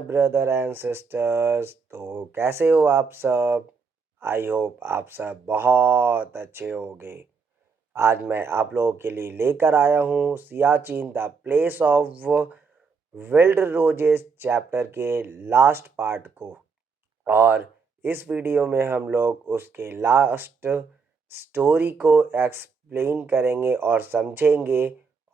My brother and sisters. तो कैसे हो आप सब? आई होप आप सब बहुत अच्छे होंगे। आज मैं आप लोगों के लिए लेकर आया हूँ Siachen the place of wild roses chapter के लास्ट पार्ट को। और इस वीडियो में हम लोग उसके लास्ट स्टोरी को एक्सप्लेन करेंगे और समझेंगे।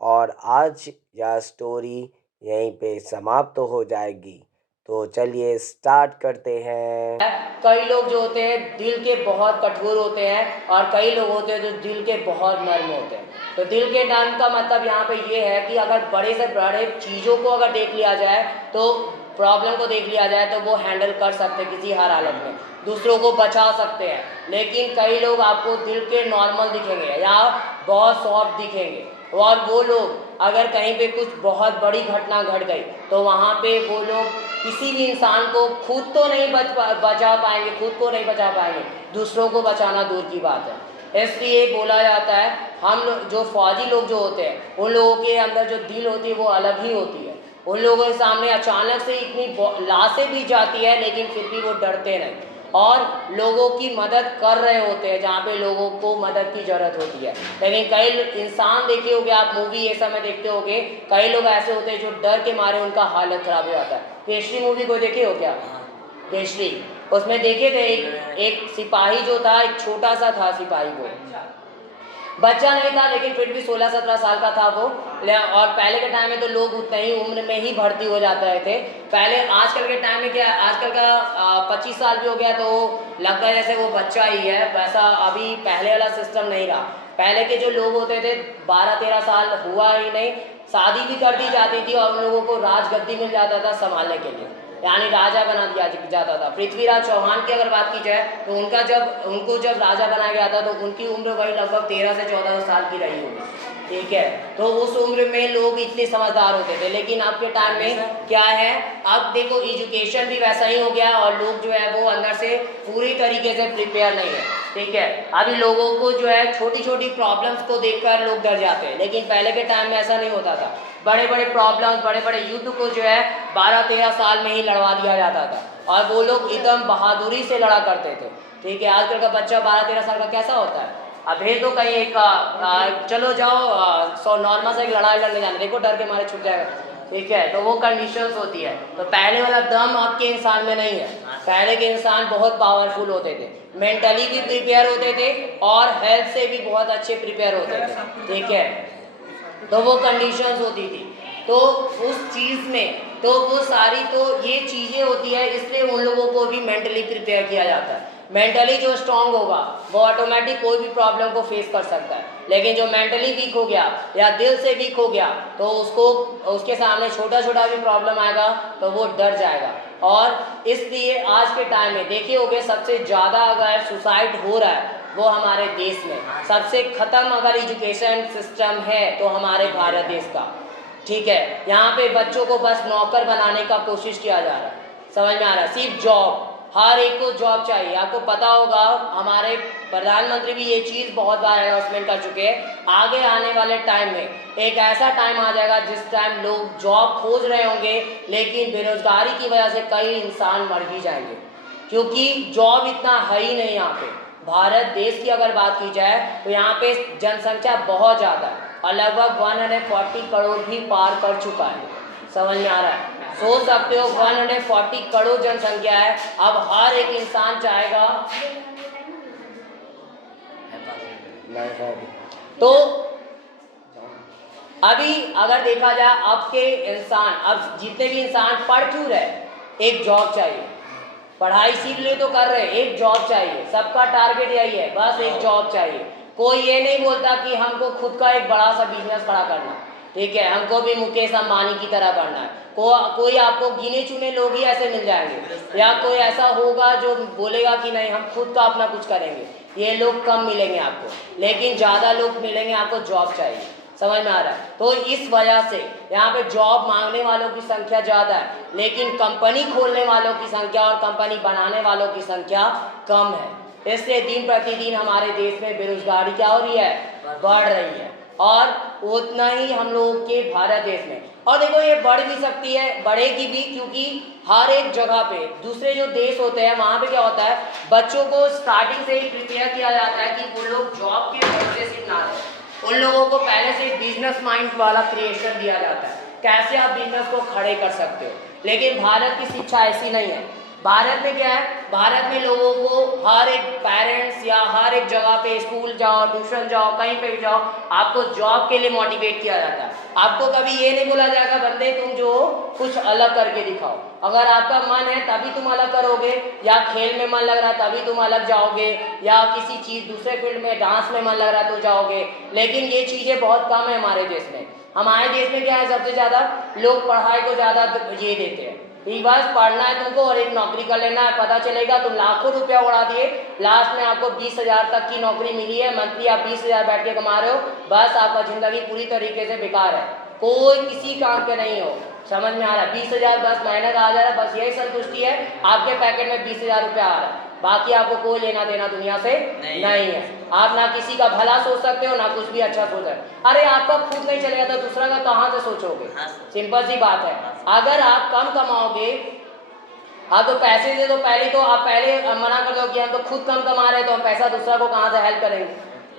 और आज यह स्टोरी यहीं पे समाप्त हो जाएगी। तो चलिए स्टार्ट करते हैं। कई लोग जो होते हैं दिल के बहुत कठोर होते हैं और कई लोग होते हैं जो दिल के बहुत नर्म होते हैं। तो दिल के नर्म का मतलब यहाँ पे ये है कि अगर बड़े से बड़े चीज़ों को अगर देख लिया जाए, तो प्रॉब्लम को देख लिया जाए, तो वो हैंडल कर सकते हैं किसी हर हालत में, दूसरों को बचा सकते हैं। लेकिन कई लोग आपको दिल के नॉर्मल दिखेंगे या बहुत सॉफ्ट दिखेंगे, और वो लोग अगर कहीं पे कुछ बहुत बड़ी घटना घट गई तो वहाँ पे वो लोग किसी भी इंसान को खुद तो नहीं बचा पाएंगे, खुद को नहीं बचा पाएंगे, दूसरों को बचाना दूर की बात है। इसलिए बोला जाता है हम लोग जो फौजी लोग जो होते हैं उन लोगों के अंदर जो दिल होती है वो अलग ही होती है। उन लोगों के सामने अचानक से इतनी लाशें भी जाती है लेकिन फिर भी वो डरते नहीं और लोगों की मदद कर रहे होते हैं जहाँ पे लोगों को मदद की ज़रूरत होती है। लेकिन कई इंसान देखे होंगे आप, मूवी ये समय देखते होंगे, कई लोग ऐसे होते हैं जो डर के मारे उनका हालत ख़राब हो जाता है। केसरी मूवी को देखे हो क्या? केसरी, उसमें देखे थे एक सिपाही जो था, एक छोटा सा था सिपाही, वो बच्चा नहीं था लेकिन फिर भी 16-17 साल का था वो। और पहले के टाइम में तो लोग उतने ही उम्र में ही भर्ती हो जाते थे पहले। आजकल के टाइम में क्या, आजकल का 25 साल भी हो गया तो लगता है जैसे वो बच्चा ही है, वैसा अभी पहले वाला सिस्टम नहीं रहा। पहले के जो लोग होते थे 12-13 साल हुआ ही नहीं, शादी भी कर दी जाती थी और उन लोगों को राजगद्दी मिल जाता था संभालने के लिए, यानी राजा बना दिया जाता था। पृथ्वीराज चौहान की अगर बात की जाए तो उनको जब राजा बनाया गया था तो उनकी उम्र वही लगभग 13 से 14 साल की रही होगी, ठीक है। तो उस उम्र में लोग इतने समझदार होते थे। लेकिन अब के टाइम में क्या है, अब देखो एजुकेशन भी वैसा ही हो गया और लोग जो है वो अंदर से पूरी तरीके से प्रिपेयर नहीं है, ठीक है। अभी लोगों को जो है छोटी छोटी प्रॉब्लम्स को देखकर लोग डर जाते हैं, लेकिन पहले के टाइम में ऐसा नहीं होता था। बड़े बड़े प्रॉब्लम्स, बड़े बड़े युद्ध को जो है 12-13 साल में ही लड़वा दिया जाता था और वो लोग एकदम बहादुरी से लड़ा करते थे, ठीक है। आजकल का बच्चा 12-13 साल का कैसा होता है, अब भेज दो कहीं एक चलो जाओ नॉर्मल से एक लड़ाई लड़ने जाना, देखो डर के मारे छुट जाएगा, ठीक है। तो वो कंडीशंस होती है। तो पहले वाला दम आपके इंसान में नहीं है। पहले के इंसान बहुत पावरफुल होते थे, मेंटली भी प्रिपेयर होते थे और हेल्थ से भी बहुत अच्छे प्रिपेयर होते थे, ठीक है। तो वो कंडीशंस होती थी। तो उस चीज़ में तो वो सारी तो ये चीज़ें होती है, इसलिए उन लोगों को भी मेंटली प्रिपेयर किया जाता है। मेंटली जो स्ट्रांग होगा वो ऑटोमेटिक कोई भी प्रॉब्लम को फेस कर सकता है। लेकिन जो मेंटली वीक हो गया या दिल से वीक हो गया तो उसके सामने छोटा छोटा भी प्रॉब्लम आएगा तो वो डर जाएगा। और इसलिए आज के टाइम में देखिए होगे सबसे ज़्यादा अगर सुसाइड हो रहा है वो हमारे देश में, सबसे ख़त्म अगर एजुकेशन सिस्टम है तो हमारे भारत देश का, ठीक है। यहाँ पे बच्चों को बस नौकर बनाने का कोशिश किया जा रहा है, समझ में आ रहा है, सिर्फ जॉब, हर एक को जॉब चाहिए। आपको पता होगा हमारे प्रधानमंत्री भी ये चीज़ बहुत बार अनाउंसमेंट कर चुके हैं, आगे आने वाले टाइम में एक ऐसा टाइम आ जाएगा जिस टाइम लोग जॉब खोज रहे होंगे लेकिन बेरोजगारी की वजह से कई इंसान मर भी जाएंगे, क्योंकि जॉब इतना है ही नहीं यहाँ पे। भारत देश की अगर बात की जाए तो यहाँ पे जनसंख्या बहुत ज़्यादा है और लगभग 140 करोड़ भी पार कर चुका है, समझ में आ रहा है। सोच सकते हो 140 करोड़ जनसंख्या है। अब हर एक इंसान चाहेगा तो अभी अगर देखा जाए अब के इंसान, अब जितने भी इंसान पढ़ क्यों रहे, एक जॉब चाहिए, पढ़ाई सीख ले तो कर रहे, एक जॉब चाहिए, सबका टारगेट यही है, बस एक जॉब चाहिए। कोई ये नहीं बोलता कि हमको खुद का एक बड़ा सा बिजनेस खड़ा करना, ठीक है, हमको भी मुकेश अंबानी की तरह बनना है। कोई आपको गिने चुने लोग ही ऐसे मिल जाएंगे या कोई ऐसा होगा जो बोलेगा कि नहीं हम खुद का अपना कुछ करेंगे, ये लोग कम मिलेंगे आपको, लेकिन ज़्यादा लोग मिलेंगे आपको जॉब चाहिए, समझ में आ रहा है। तो इस वजह से यहाँ पे जॉब मांगने वालों की संख्या ज़्यादा है लेकिन कंपनी खोलने वालों की संख्या और कंपनी बनाने वालों की संख्या कम है। इसलिए दिन प्रतिदिन हमारे देश में बेरोजगारी क्या हो रही है, बढ़ रही है। और उतना ही हम लोगों के भारत देश में। और देखो ये बढ़ भी सकती है, बढ़ेगी भी, क्योंकि हर एक जगह पे दूसरे जो देश होते हैं वहाँ पे क्या होता है, बच्चों को स्टार्टिंग से ही प्रिपेयर किया जाता है कि वो लोग जॉब के भरोसे सिर्फ ना रहे। उन लोगों को पहले से बिजनेस माइंड वाला क्रिएशन दिया जाता है, कैसे आप बिजनेस को खड़े कर सकते हो। लेकिन भारत की शिक्षा ऐसी नहीं है। भारत में क्या है, भारत में लोगों को हर एक पेरेंट्स या हर एक जगह पे स्कूल जाओ, ट्यूशन जाओ, कहीं पे भी जाओ, आपको जॉब के लिए मोटिवेट किया जाता है। आपको कभी ये नहीं बोला जाएगा बंदे तुम जो कुछ अलग करके दिखाओ। अगर आपका मन है तभी तुम अलग करोगे, या खेल में मन लग रहा है तभी तुम अलग जाओगे, या किसी चीज़ दूसरे फील्ड में डांस में मन लग रहा है तो जाओगे। लेकिन ये चीज़ें बहुत कम है हमारे देश में। हमारे देश में क्या है, सबसे ज़्यादा लोग पढ़ाई को ज़्यादा ये देते हैं कि बस पढ़ना है तुमको और एक नौकरी कर लेना है, पता चलेगा तुम लाखों रुपया उड़ा दिए, लास्ट में आपको 20,000 तक की नौकरी मिली है, मंथली आप 20,000 बैठ के कमा रहे हो, बस आपका ज़िंदगी पूरी तरीके से बेकार है, कोई किसी काम के नहीं हो। समझ में आ रहा है? 20,000 बस महीने का आ जा रहा है, बस यही संतुष्टि है, आपके पैकेट में 20,000 रुपया आ रहा है, बाकी आपको कोई लेना देना दुनिया से नहीं है। आप ना किसी का भला सोच सकते हो, ना कुछ भी अच्छा सोच सकते हो। अरे आपका खुद नहीं चलेगा तो दूसरा का कहाँ से सोचोगे? सिंपल सी बात है। अगर आप कम कमाओगे, आप तो पैसे दे दो पहले, तो आप पहले मना कर दो कि हम तो खुद कम कमा रहे हैं तो हम पैसा दूसरा को कहाँ से हेल्प करेंगे।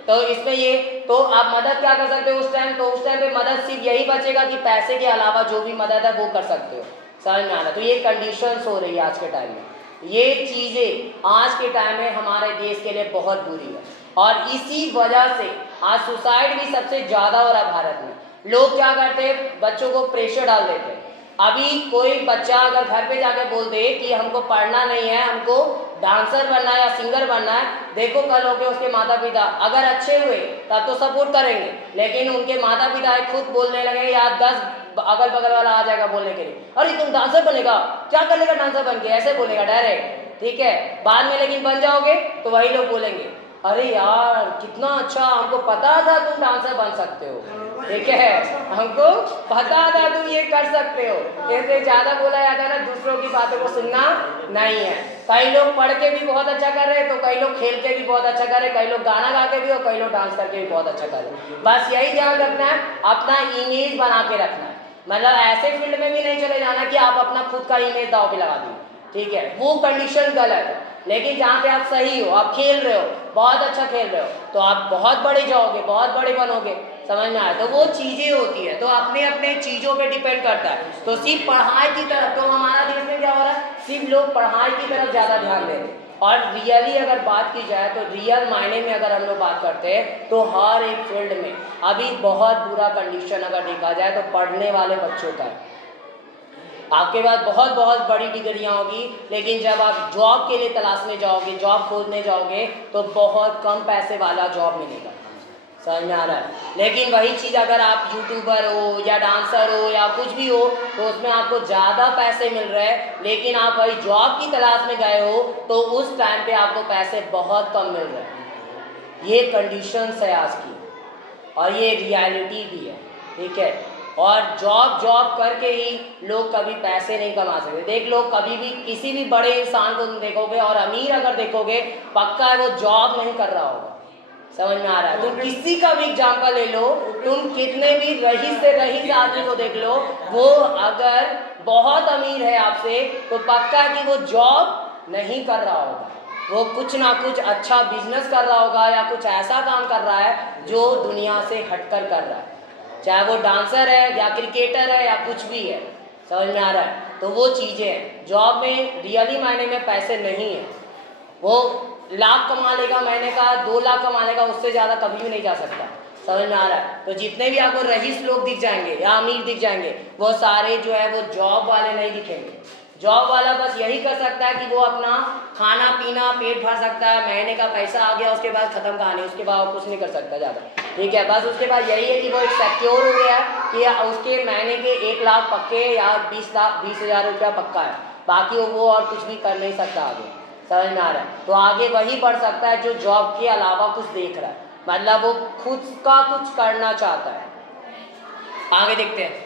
तो इसमें ये तो आप मदद क्या कर सकते हो उस टाइम, तो उस टाइम पे मदद सिर्फ यही बचेगा कि पैसे के अलावा जो भी मदद है वो कर सकते हो। समझ में आना? तो ये कंडीशंस हो रही है आज के टाइम में, ये चीज़ें आज के टाइम में हमारे देश के लिए बहुत बुरी है। और इसी वजह से आज सुसाइड भी सबसे ज़्यादा हो रहा है भारत में। लोग क्या करते हैं, बच्चों को प्रेशर डाल देते हैं। अभी कोई बच्चा अगर घर पे जाके बोल दे कि हमको पढ़ना नहीं है, हमको डांसर बनना है या सिंगर बनना है, देखो कल होके उसके माता पिता अगर अच्छे हुए तब तो सपोर्ट करेंगे, लेकिन उनके माता पिता खुद बोलने लगे या 10 अगल बगल वाला आ जाएगा बोलने के लिए, अरे तुम डांसर बनेगा, क्या कर लेगा डांसर बन के, ऐसे बोलेगा डायरेक्ट। ठीक है, बाद में लेकिन बन जाओगे तो वही लोग बोलेंगे अरे यार कितना अच्छा, हमको पता था तुम डांसर बन सकते हो, ठीक है, हमको पता था तुम ये कर सकते हो। इसलिए ज़्यादा बोला जाता है ना, दूसरों की बातों को सुनना नहीं है। कई लोग पढ़ के भी बहुत अच्छा कर रहे हैं, तो कई लोग खेल के भी बहुत अच्छा कर रहे हैं, कई लोग गाना गा के भी और कई लोग डांस करके भी बहुत अच्छा कर रहे हैं। बस यही ध्यान रखना है, अपना इमेज बना के रखना है। मतलब ऐसे फील्ड में भी नहीं चले जाना कि आप अपना खुद का इमेज दाव पे लगा दिए, ठीक है, वो कंडीशन गलत है। लेकिन जहाँ पे आप सही हो, आप खेल रहे हो, बहुत अच्छा खेल रहे हो, तो आप बहुत बड़े जाओगे, बहुत बड़े बनोगे। समझ में आया? तो वो चीज़ें होती है, तो अपने अपने चीज़ों पे डिपेंड करता है। तो सिर्फ पढ़ाई की तरफ, तो हमारा देश में क्या हो रहा है, सिर्फ लोग पढ़ाई की तरफ ज़्यादा ध्यान दे रहे हैं। और रियली अगर बात की जाए तो रियल मायने में अगर हम लोग बात करते हैं तो हर एक फील्ड में अभी बहुत बुरा कंडीशन अगर देखा जाए तो पढ़ने वाले बच्चों का है। आपके पास बहुत बहुत बड़ी डिग्रियाँ होगी, लेकिन जब आप जॉब के लिए तलाशने जाओगे, जॉब खोजने जाओगे, तो बहुत कम पैसे वाला जॉब मिलेगा। समझ में आ रहा है? लेकिन वही चीज़ अगर आप यूट्यूबर हो या डांसर हो या कुछ भी हो, तो उसमें आपको ज़्यादा पैसे मिल रहे हैं, लेकिन आप वही जॉब की तलाश में गए हो तो उस टाइम पे आपको पैसे बहुत कम मिल रहे हैं। ये कंडीशंस है आज की, और ये रियलिटी भी है, ठीक है। और जॉब करके ही लोग कभी पैसे नहीं कमा सकते। देख लो, कभी भी किसी भी बड़े इंसान को तुम देखोगे और अमीर अगर देखोगे, पक्का है वो जॉब नहीं कर रहा होगा। समझ में आ रहा है? तुम किसी का भी एग्जाम्पल ले लो, तुम कितने भी रईस से रईस आदमी को देख लो, वो अगर बहुत अमीर है आपसे तो पक्का है कि वो जॉब नहीं कर रहा होगा, वो कुछ ना कुछ अच्छा बिजनेस कर रहा होगा या कुछ ऐसा काम कर रहा है जो दुनिया से हटकर कर रहा है, चाहे वो डांसर है या क्रिकेटर है या कुछ भी है। समझ में आ रहा है? तो वो चीज़ें हैं। जॉब में रियली मायने में पैसे नहीं है। वो लाख कमा लेगा महीने का, 2 लाख कमा लेगा, उससे ज़्यादा कभी भी नहीं जा सकता। समझ में आ रहा है? तो जितने भी आपको रईस लोग दिख जाएंगे या अमीर दिख जाएंगे, वो सारे जो है वो जॉब वाले नहीं दिखेंगे। जॉब वाला बस यही कर सकता है कि वो अपना खाना पीना पेट भर सकता है, महीने का पैसा आ गया उसके बाद खत्म कहानी, उसके बाद वो कुछ नहीं कर सकता ज़्यादा, ठीक है। बस उसके बाद यही है कि वो एक सिक्योर हो गया कि उसके महीने के 1 लाख पक्के या 20,000 रुपया पक्का है, बाकी वो और कुछ भी कर नहीं सकता आगे। समझ में आ रहा है? तो आगे वही बढ़ सकता है जो जॉब के अलावा कुछ देख रहा है, मतलब वो खुद का कुछ करना चाहता है। आगे देखते हैं।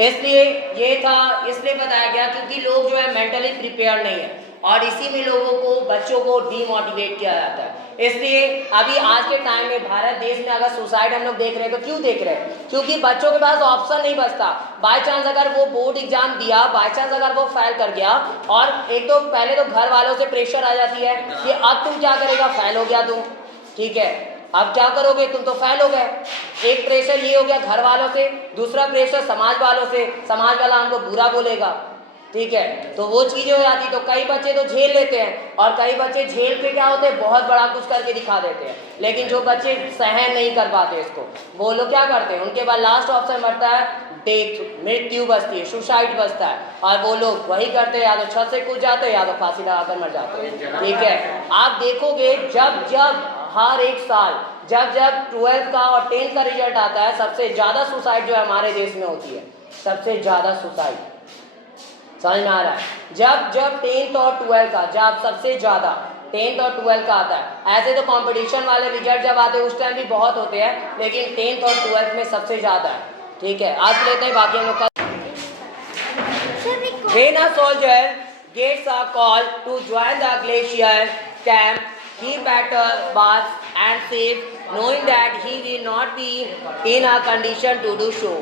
इसलिए ये था, इसलिए बताया गया क्योंकि लोग जो है मेंटली प्रिपेयर नहीं है, और इसी में लोगों को, बच्चों को डीमोटिवेट किया जाता है इसलिए अभी आज के टाइम में भारत देश में अगर सुसाइड हम लोग देख रहे हैं तो क्यों देख रहे हैं? क्योंकि बच्चों के पास ऑप्शन नहीं बचता। बाई चांस अगर वो बोर्ड एग्जाम दिया, बाई चांस अगर वो फेल कर गया, और एक तो पहले तो घर वालों से प्रेशर आ जाती है कि अब तुम क्या करेगा, फेल हो गया तुम, ठीक है, अब क्या करोगे, तुम तो फेल हो गए। एक प्रेशर ये हो गया घर वालों से, दूसरा प्रेशर समाज वालों से, समाज वाला हमको बुरा बोलेगा, ठीक है, तो वो चीजें हो जाती। तो कई बच्चे तो झेल लेते हैं, और कई बच्चे झेल के क्या होते हैं, बहुत बड़ा कुछ करके दिखा देते हैं। लेकिन जो बच्चे सहन नहीं कर पाते इसको, वो लोग क्या करते हैं, उनके बाद लास्ट ऑप्शन बढ़ता है डेथ, मृत्यु बचती है, सुसाइड बचता है, और वो लोग वही करते हैं, या तो छत से कूद जाते हैं या तो फांसी लगाकर मर जाते हैं, ठीक है। आप देखोगे जब जब हर एक साल जब जब 12th का और 10th का रिजल्ट आता है, सबसे ज़्यादा सुसाइड जो है हमारे देश में होती है, सबसे ज़्यादा सुसाइड, समझ में आ रहा है? जब जब 10th और 12th का जब सबसे ज़्यादा 10th और 12th का आता है, ऐसे तो कंपटीशन वाले रिजल्ट जब आते हैं उस टाइम भी बहुत होते हैं, लेकिन 10th और 12th में सबसे ज़्यादा है, ठीक है। आज लेते हैं बाकी हम लोग का। When a soldier gets a call to join the glacier camp, he better bath and save, knowing that he will not be in a condition to do so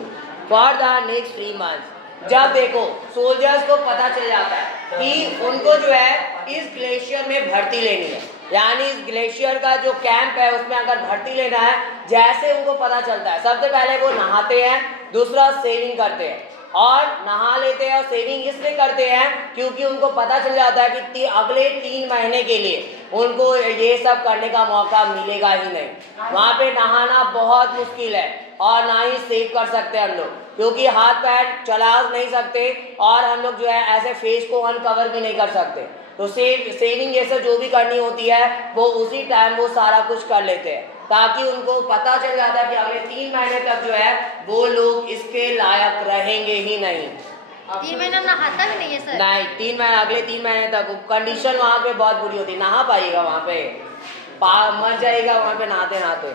for the next 3 months. जब देखो soldiers को पता चल जाता है कि उनको जो है इस ग्लेशियर में भर्ती लेनी है, यानी इस ग्लेशियर का जो कैंप है उसमें अगर भर्ती लेना है, जैसे उनको पता चलता है, सबसे पहले वो नहाते हैं, दूसरा सेविंग करते हैं, और नहा लेते हैं और सेविंग इसलिए करते हैं क्योंकि उनको पता चल जाता है कि अगले 3 महीने के लिए उनको ये सब करने का मौका मिलेगा ही नहीं। वहाँ पे नहाना बहुत मुश्किल है, और ना ही सेव कर सकते हम लोग, क्योंकि हाथ पैर चला नहीं सकते, और हम लोग जो है ऐसे फेस को अनकवर भी नहीं कर सकते। तो सेविंग जैसे जो भी करनी होती है वो उसी टाइम वो सारा कुछ कर लेते हैं, ताकि उनको पता चल जाता है कि अगले 3 महीने तक जो है वो लोग इसके लायक रहेंगे ही नहीं। 3 महीना नहाता भी नहीं है सर? नहीं, 3 महीने, अगले 3 महीने तक कंडीशन वहाँ पे बहुत बुरी होती है, नहा पाएगा वहाँ पे, मर जाएगा वहाँ पे नहाते नहाते।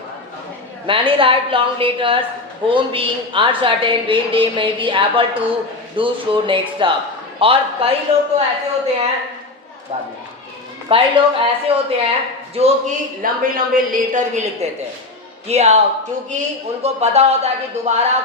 Many write long letters home being uncertain when they may be able to do so next up. और कई लोग तो ऐसे होते हैं, कई लोग ऐसे होते हैं जो कि लंबे लंबे लेटर भी लिख देते हैं कि क्योंकि उनको पता होता है कि दोबारा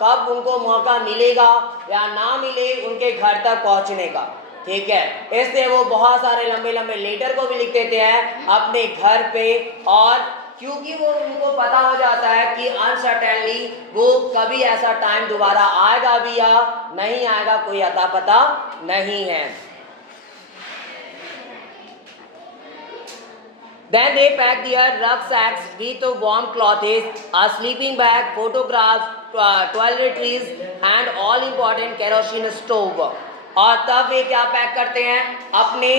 कब उनको मौका मिलेगा या ना मिले उनके घर तक पहुंचने का, ठीक है। इसलिए वो बहुत सारे लंबे लंबे लेटर को भी लिख देते हैं अपने घर पे, और क्योंकि वो उनको पता हो जाता है कि अनसर्टेनली वो कभी ऐसा टाइम दोबारा आएगा भी या नहीं आएगा, कोई अता पता नहीं है। Then they pack their rucksacks with warm clothes, a sleeping bag, photographs, toiletries and all important kerosene stove. और तब वे क्या पैक करते हैं, अपने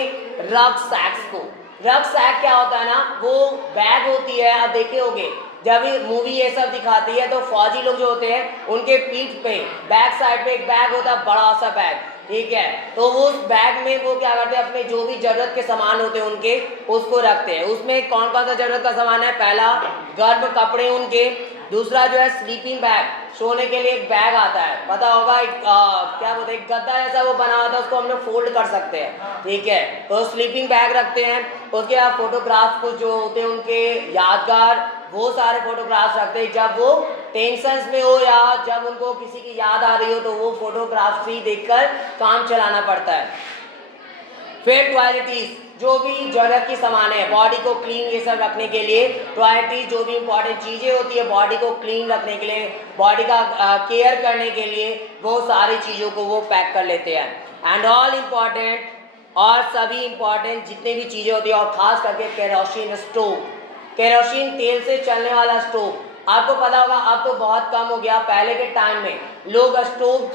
रक्सैक्स को। रक्सैक क्या होता है ना, वो बैग होती है, आप देखे होंगे जब मूवी ये सब दिखाती है तो फौजी लोग जो होते हैं उनके पीठ पे बैक साइड पे एक बैग होता है, बड़ा सा बैग, ठीक है। तो उस बैग में वो क्या करते हैं, अपने जो भी जरूरत के सामान होते हैं उनके उसको रखते हैं। उसमें कौन कौन सा जरूरत का सामान है, पहला गर्म कपड़े उनके, दूसरा जो है स्लीपिंग बैग, सोने के लिए एक बैग आता है, पता होगा, एक क्या बोलते हैं, गद्दा ऐसा वो बना होता है, उसको हम लोग फोल्ड कर सकते हैं, ठीक है। तो स्लीपिंग बैग रखते हैं। उसके बाद फोटोग्राफ्स को जो होते हैं उनके यादगार, वो सारे फोटोग्राफ्स रखते हैं, जब वो टेंशंस में हो या जब उनको किसी की याद आ रही हो तो वो फोटोग्राफ्स ही देखकर काम चलाना पड़ता है। फिर टॉयलेटीज, जो भी जरूरत की सामान है बॉडी को क्लीन ये सब रखने के लिए, टॉयलेटीज जो भी इंपॉर्टेंट चीज़ें होती है बॉडी को क्लीन रखने के लिए, बॉडी का केयर करने के लिए, वो सारी चीज़ों को वो पैक कर लेते हैं। एंड ऑल इम्पॉर्टेंट, और सभी इम्पॉर्टेंट जितनी भी चीज़ें होती है, और ख़ास करके केरोसिन स्टोव, केरोसिन तेल से चलने वाला स्टोव। आपको पता होगा अब तो बहुत कम हो गया, पहले के टाइम में लोग स्टोव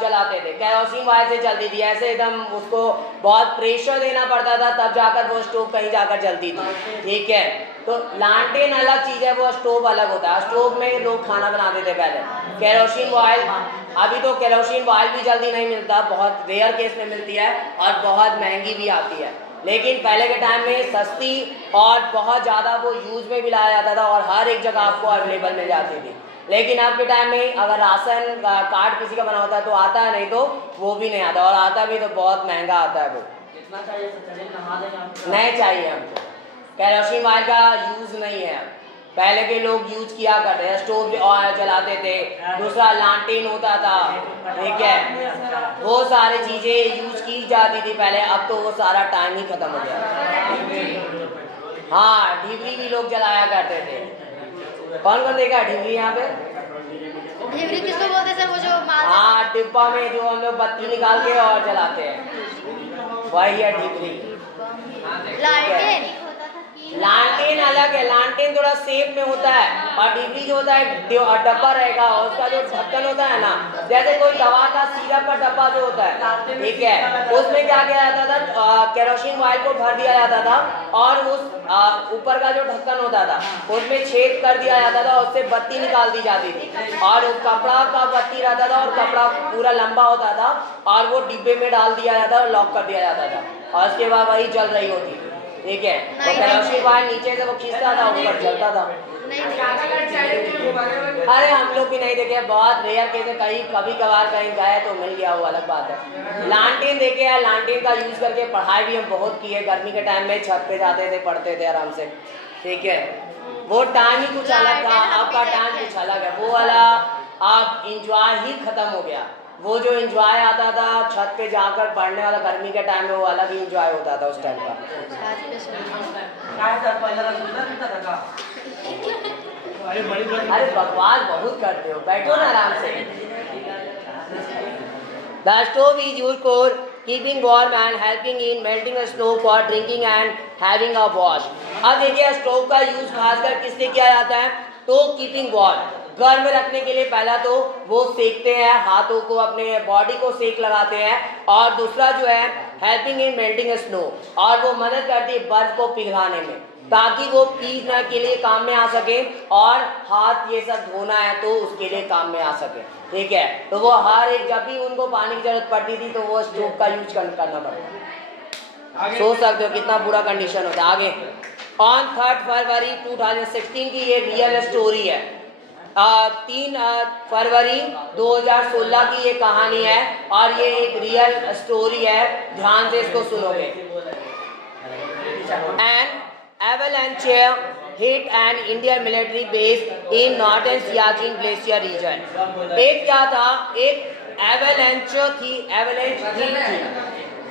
जलाते थे, केरोसिन वायर से चलती थी, ऐसे एकदम उसको बहुत प्रेशर देना पड़ता था तब जाकर वो स्टोव कहीं जाकर जलती थी, ठीक है। तो लालटेन अलग चीज़ है, वो स्टोव अलग होता है। स्टोव में लोग खाना बनाते थे पहले। केरोसिन ऑयल, अभी तो केरोसिन ऑयल भी जल्दी नहीं मिलता, बहुत रेयर केस में मिलती है और बहुत महंगी भी आती है, लेकिन पहले के टाइम में सस्ती और बहुत ज़्यादा वो यूज़ में भी लाया जाता था और हर एक जगह आपको अवेलेबल मिल जाती थी। लेकिन अब के टाइम में अगर राशन कार्ड किसी का बना होता है तो आता है, नहीं तो वो भी नहीं आता, और आता भी तो बहुत महंगा आता है वो। कितना चाहिए? नहीं चाहिए हमको। केरोसिन ऑयल का यूज नहीं है। पहले के लोग यूज किया करते हैं, स्टोव जलाते थे, दूसरा लालटेन होता था, ठीक है, वो सारी चीजें यूज की जाती थी पहले। अब तो वो सारा टाइम ही खत्म हो गया। हाँ, ढिबरी भी लोग जलाया करते थे। कौन कौन देखा ढिबरी यहाँ पे? ढिबरी किसको बोलते हैं सर? वो जो माल हाँ, डिब्बा में जो हम लोग बत्ती निकाल के और जलाते हैं, वही है ढिबरी। लालटेन लालटेन अलग है, लालटेन थोड़ा सेप में होता है, और डिबरी जो होता है डब्बा रहेगा, और उसका जो ढक्कन होता है ना, जैसे कोई दवा का सिरप का डब्बा जो होता है, ठीक है, उसमें क्या किया जाता था, केरोसिन ऑयल को भर दिया जाता था, और उस ऊपर का जो ढक्कन होता था उसमें छेद कर दिया जाता था, उससे बत्ती निकाल दी जाती थी, और कपड़ा का बत्ती रहता था, और कपड़ा पूरा लंबा होता था, और वो डिब्बे में डाल दिया जाता और लॉक कर दिया जाता था, और उसके बाद वही जल रही होती थी, ठीक है। तो केरोसिन ऑयल नीचे से वो खींचता था, ऊपर जलता था। अरे हम लोग भी नहीं देखे, बहुत रेयर केस है, कहीं कभी कभार कहीं गए तो मिल गया, वो अलग बात है। लालटेन देखे हैं, लालटेन का यूज करके पढ़ाई भी हम बहुत की है। गर्मी के टाइम में छत पे जाते थे, पढ़ते थे आराम से, ठीक है। वो टाइम ही कुछ अलग था, अब का टाइम कुछ अलग है। वो वाला अब इंजॉय ही खत्म हो गया। वो जो इंजॉय आता था छत पे जाकर पढ़ने वाला गर्मी के टाइम में, वो अलग ही इंजॉय होता था उस टाइम का। अरे बकवास बहुत करते हो, बैठो ना आराम से। The stove is used for keeping warm and helping in melting the snow for drinking and having a wash. अब देखिए स्टोव का यूज खासकर किससे किया जाता है? तो कीपिंग वार्म, गर्म रखने के लिए पहला तो वो सेकते हैं, हाथों को, अपने बॉडी को सेक लगाते हैं, और दूसरा जो है हेल्पिंग इन मेल्टिंग स्नो, और वो मदद करती है बर्फ को पिघलाने में, ताकि वो पीने के लिए काम में आ सके, और हाथ ये सब धोना है तो उसके लिए काम में आ सके, ठीक है। तो वो हर एक, जब भी उनको पानी की जरूरत पड़ती थी तो वो स्टोव का यूज करना पड़ता। सोच सकते हो कितना बुरा कंडीशन होता है। आगे, ऑन 3 फरवरी 2016 की ये रियल स्टोरी है। 3 फरवरी 2016 की ये कहानी है, और ये एक रियल स्टोरी है, ध्यान से इसको सुनोगे। And avalanche hit an Indian military base in northern Siachen glacier region. एक क्या था, एक avalanche थी, avalanche heat थी।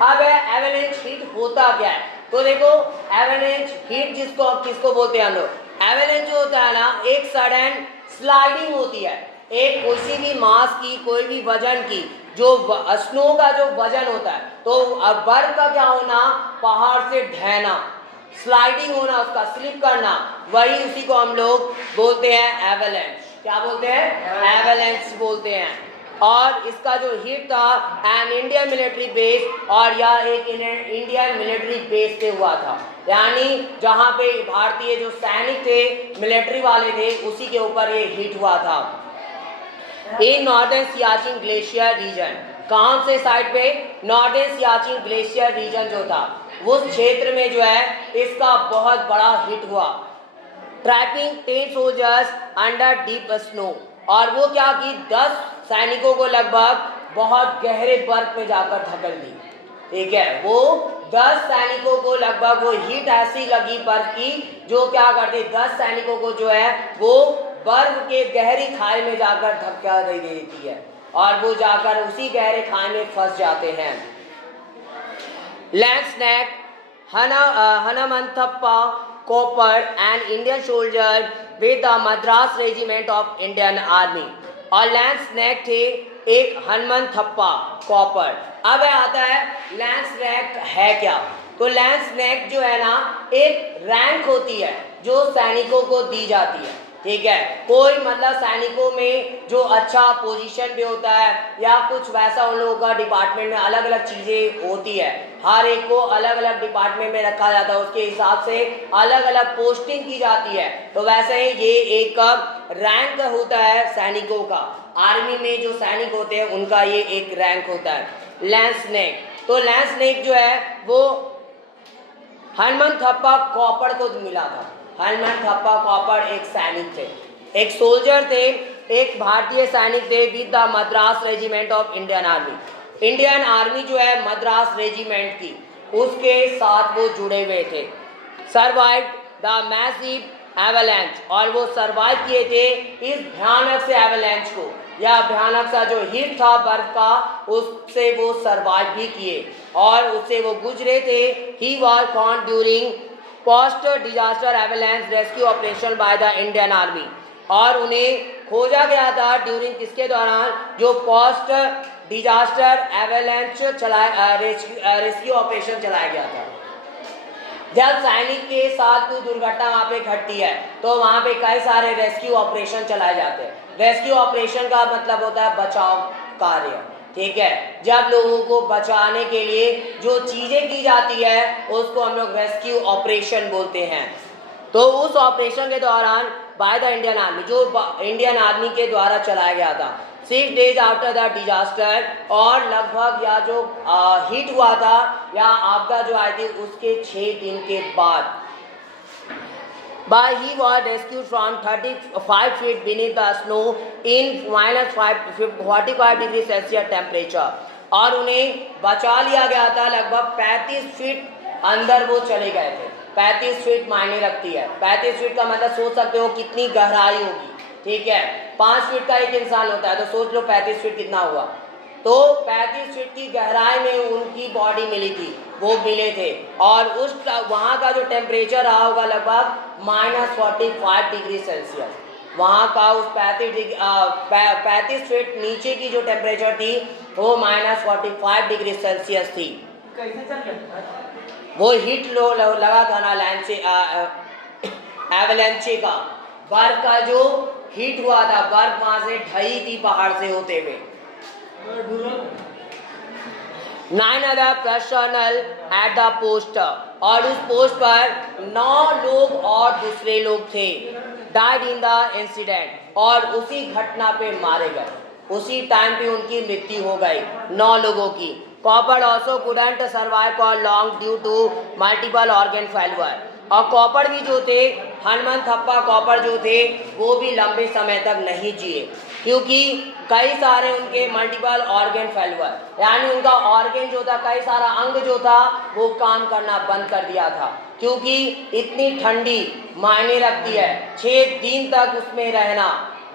अब avalanche heat होता क्या है? तो देखो, avalanche heat जिसको किसको बोलते हैं हम लोग? avalanche जो होता है ना, एक सडन स्लाइडिंग होती है, एक किसी भी मास की, कोई भी वजन की, जो स्नो का जो वजन होता है, तो बर्फ का क्या होना, पहाड़ से ढहना, स्लाइडिंग होना, उसका स्लिप करना, वही उसी को हम लोग बोलते हैं एवलांच। क्या बोलते हैं? एवलांच बोलते हैं। और इसका जो हिट था एन इंडियन मिलिट्री बेस, और यह एक इंडियन मिलिट्री बेस पे हुआ था, यानी जहां पे भारतीय जो सैनिक थे, मिलिट्री वाले थे, उसी के ऊपर ये हिट हुआ था। In northern Siachen glacier region, कौन से साइड पे? नॉर्दर्न सियाचिन ग्लेशियर रीजन जो था, उस क्षेत्र में जो है इसका बहुत बड़ा हिट हुआ। Trapping 10 soldiers under deep snow, और वो क्या कि 10 सैनिकों को लगभग बहुत गहरे बर्फ में जाकर धकेल दी, ठीक है। वो 10 सैनिकों को लगभग, वो हीट ऐसी लगी बर्फ की, जो क्या करती, 10 सैनिकों को जो है वो बर्फ के गहरी खाई में जाकर धक्का दे देती है, और वो जाकर उसी गहरे खाई में फंस जाते हैं। Lance Naik, Hanamantappa Copper, an Indian soldier with the Madras Regiment of Indian Army, और लैंस नैक थे एक हनुमान थप्पा कॉपर। अब आता है लैंस नैक है क्या? तो लैंस नैक जो है ना, एक रैंक होती है जो सैनिकों को दी जाती है, ठीक है। कोई मतलब सैनिकों में जो अच्छा पोजीशन पे होता है, या कुछ वैसा उन लोगों का डिपार्टमेंट में अलग अलग चीज़ें होती है, हर एक को अलग अलग डिपार्टमेंट में रखा जाता है, उसके हिसाब से अलग अलग पोस्टिंग की जाती है। तो वैसे ही ये एक रैंक होता है सैनिकों का, आर्मी में जो सैनिक होते हैं उनका ये एक रैंक होता है, लैंस नेक। तो लैंस नेक जो है वो हनुमान थप्पा कॉपर को मिला था। हनुमान थप्पा कॉपर एक सैनिक थे, एक सोल्जर थे, एक भारतीय सैनिक थे with the Madras regiment of Indian army. Indian army जो है मद्रास रेजिमेंट की, उसके साथ वो जुड़े हुए थे। सर्वाइव द मैसिव एवलांच, और वो सर्वाइव किए थे इस भयानक से एवलांच को, या भयानक सा जो हिट था बर्फ का, उससे वो सर्वाइव भी किए और उससे वो गुजरे थे। He was found during post disaster avalanche rescue operation by the Indian army, और उन्हें खोजा गया था ड्यूरिंग किसके दौरान, जो post disaster avalanche rescue operation चलाया गया था। जब सैनिक के साथ कोई दुर्घटना वहाँ पे घटती है तो वहाँ पे कई सारे रेस्क्यू ऑपरेशन चलाए जाते हैं। रेस्क्यू ऑपरेशन का मतलब होता है बचाव कार्य, ठीक है। जब लोगों को बचाने के लिए जो चीज़ें की जाती है उसको हम लोग रेस्क्यू ऑपरेशन बोलते हैं। तो उस ऑपरेशन के दौरान बाय द इंडियन आर्मी, जो इंडियन आर्मी के द्वारा चलाया गया था 6 days आफ्टर द डिजास्टर, और लगभग या जो हिट हुआ था या आपदा जो आई थी उसके 6 दिन के बाद, But he was rescued from 35 feet beneath the snow in -45 degrees Celsius temperature, और उन्हें बचा लिया गया था। लगभग 35 फीट अंदर वो चले गए थे। 35 फीट मायने रखती है। 35 फीट का मतलब सोच सकते हो कितनी गहराई होगी, ठीक है। 5 फीट का एक इंसान होता है तो सोच लो 35 फीट कितना हुआ। तो 35 फीट की गहराई में उनकी बॉडी मिली थी, वो मिले थे, और उस वहाँ का जो टेम्परेचर रहा होगा लगभग -45 डिग्री सेल्सियस। वहाँ का उस 35 फीट नीचे की जो टेम्परेचर थी वो -45 डिग्री सेल्सियस थी। वो हीट लो लगा था ना एवलांचे का, बर्फ का जो हीट हुआ था, बर्फ वहाँ से ढही थी पहाड़ से होते हुए। 9 other personnel at the post, और उस पोस्ट पर 9 लोग और दूसरे लोग थे। died in the incident, और उसी घटना पे मारे गए, उसी टाइम पे उनकी मृत्यु हो गई 9 लोगों की। Copper also couldn't survive for long due to multiple organ failure, और कॉपर भी जो थे, हनुमान थप्पा कॉपर जो थे, वो भी लंबे समय तक नहीं जिए क्योंकि कई सारे उनके मल्टीपल ऑर्गन फेल्यूर, यानी उनका ऑर्गन जो था, कई सारा अंग जो था वो काम करना बंद कर दिया था, क्योंकि इतनी ठंडी मायने रखती है। 6 दिन तक उसमें रहना,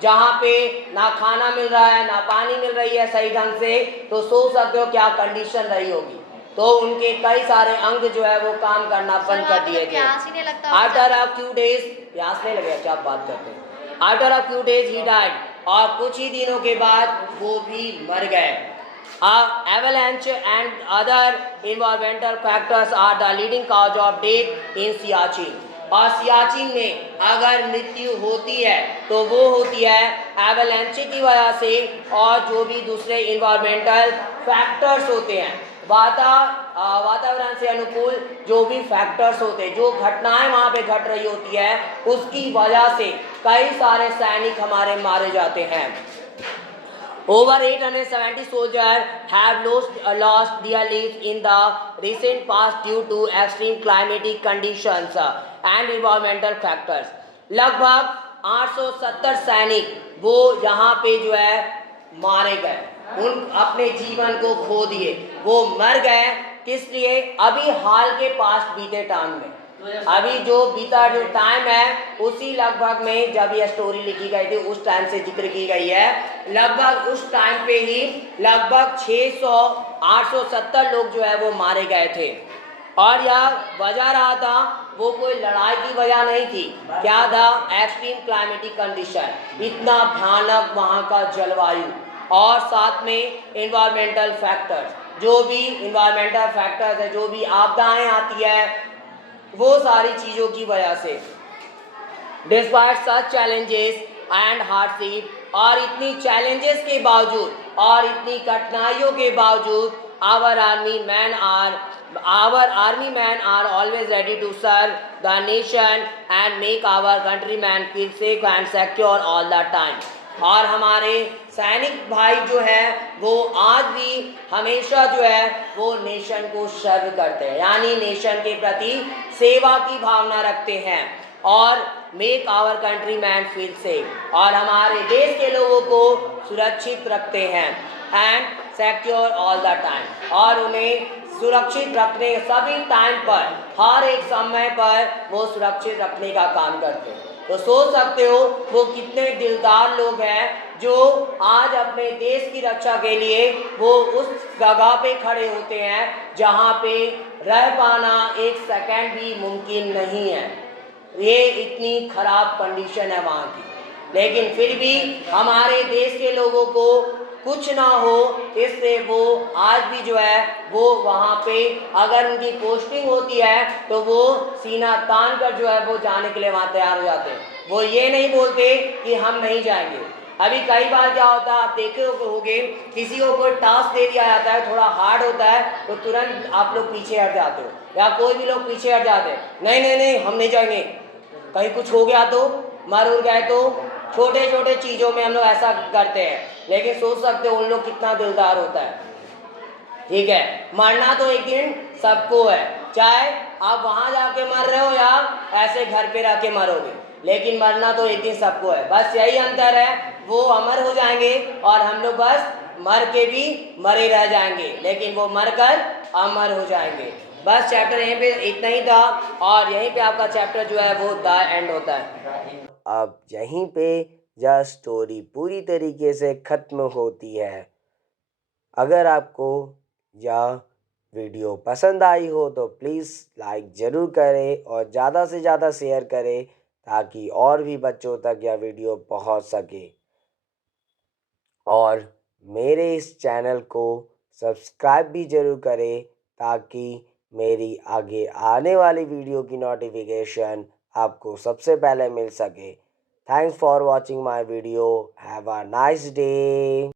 जहाँ पे ना खाना मिल रहा है ना पानी मिल रही है सही ढंग से, तो सोच सकते हो क्या कंडीशन रही होगी। तो उनके कई सारे अंग जो है वो काम करना बंद कर दिए थे। आफ्टर अ फ्यू डेज, प्यास नहीं लगे क्या बात करते हैं, after a few days he died, और कुछ ही दिनों के बाद वो भी मर गए। Avalanche and other environmental factors are the leading cause of death in Siachen, और सियाचिन में अगर मृत्यु होती है तो वो होती है एवलांचे की वजह से, और जो भी दूसरे इन्वायरमेंटल फैक्टर्स होते हैं, वातावरण से अनुकूल जो भी फैक्टर्स होते हैं, जो घटनाएं वहाँ पे घट रही होती है, उसकी वजह से कई सारे सैनिक हमारे मारे जाते हैं। Over 870 soldiers have lost their lives in the recent past due to extreme climatic conditions and environmental factors. लगभग 870 सैनिक वो यहाँ पे जो है मारे गए, उन अपने जीवन को खो दिए, वो मर गए। किस लिए? अभी हाल के पास्ट बीते टाइम में, अभी जो बीता जो टाइम है उसी लगभग में जब यह स्टोरी लिखी गई थी उस टाइम से जिक्र की गई है। लगभग उस टाइम पे ही लगभग 870 लोग जो है वो मारे गए थे, और यह वजह रहा था वो कोई लड़ाई की वजह नहीं थी। क्या था? एक्सट्रीम क्लाइमेटिक कंडीशन, इतना भयानक वहाँ का जलवायु, और साथ में इन्वायरमेंटल फैक्टर्स, जो भी इन्वायरमेंटल फैक्टर्स है, जो भी आपदाएं आती है वो सारी चीज़ों की वजह से। Despite such challenges and hardship, और इतनी चैलेंजेस के बावजूद और इतनी कठिनाइयों के बावजूद our army man are always ready to serve the nation and make our countryman feel safe and secure all the time. और हमारे सैनिक भाई जो है वो आज भी हमेशा जो है वो नेशन को सर्व करते हैं, यानी नेशन के प्रति सेवा की भावना रखते हैं, और make our country man feel safe, और हमारे देश के लोगों को सुरक्षित रखते हैं, and secure all the time, और उन्हें सुरक्षित रखने सभी टाइम पर, हर एक समय पर वो सुरक्षित रखने का काम करते हैं। तो सोच सकते हो वो कितने दिलदार लोग हैं जो आज अपने देश की रक्षा के लिए वो उस जगह पे खड़े होते हैं जहाँ पे रह पाना एक सेकंड भी मुमकिन नहीं है। ये इतनी खराब कंडीशन है वहाँ की, लेकिन फिर भी हमारे देश के लोगों को कुछ ना हो इससे वो आज भी जो है वो वहाँ पे अगर उनकी पोस्टिंग होती है तो वो सीना तान कर जो है वो जाने के लिए वहाँ तैयार हो जाते हैं। वो ये नहीं बोलते कि हम नहीं जाएंगे। अभी कई बार क्या होता है, आप देखे होंगे किसी को कोई टास्क दे दिया जाता है, थोड़ा हार्ड होता है तो तुरंत आप लोग पीछे हट जाते हो, या कोई भी लोग पीछे हट जाते हैं, नहीं नहीं नहीं हम नहीं जाएंगे, कहीं कुछ हो गया तो, मर उड़ गए तो। छोटे छोटे चीज़ों में हम लोग ऐसा करते हैं, लेकिन सोच सकते हो उन लोग कितना दिलदार होता है। ठीक है, मरना तो एक दिन सबको है, चाहे आप वहाँ जाके मर रहे हो या ऐसे घर पे रह के मरोगे, लेकिन मरना तो एक दिन सबको है। बस यही अंतर है, वो अमर हो जाएंगे और हम लोग बस मर के भी मरे रह जाएंगे, लेकिन वो मर कर अमर हो जाएंगे। बस चैप्टर यहीं पे इतना ही था और यहीं पे आपका चैप्टर जो है वो द एंड होता है। अब यहीं पे यह स्टोरी पूरी तरीके से ख़त्म होती है। अगर आपको यह वीडियो पसंद आई हो तो प्लीज़ लाइक ज़रूर करें और ज़्यादा से ज़्यादा शेयर करें ताकि और भी बच्चों तक यह वीडियो पहुंच सके। और मेरे इस चैनल को सब्सक्राइब भी ज़रूर करें ताकि मेरी आगे आने वाली वीडियो की नोटिफिकेशन आपको सबसे पहले मिल सके। Thanks for watching my video. Have a nice day.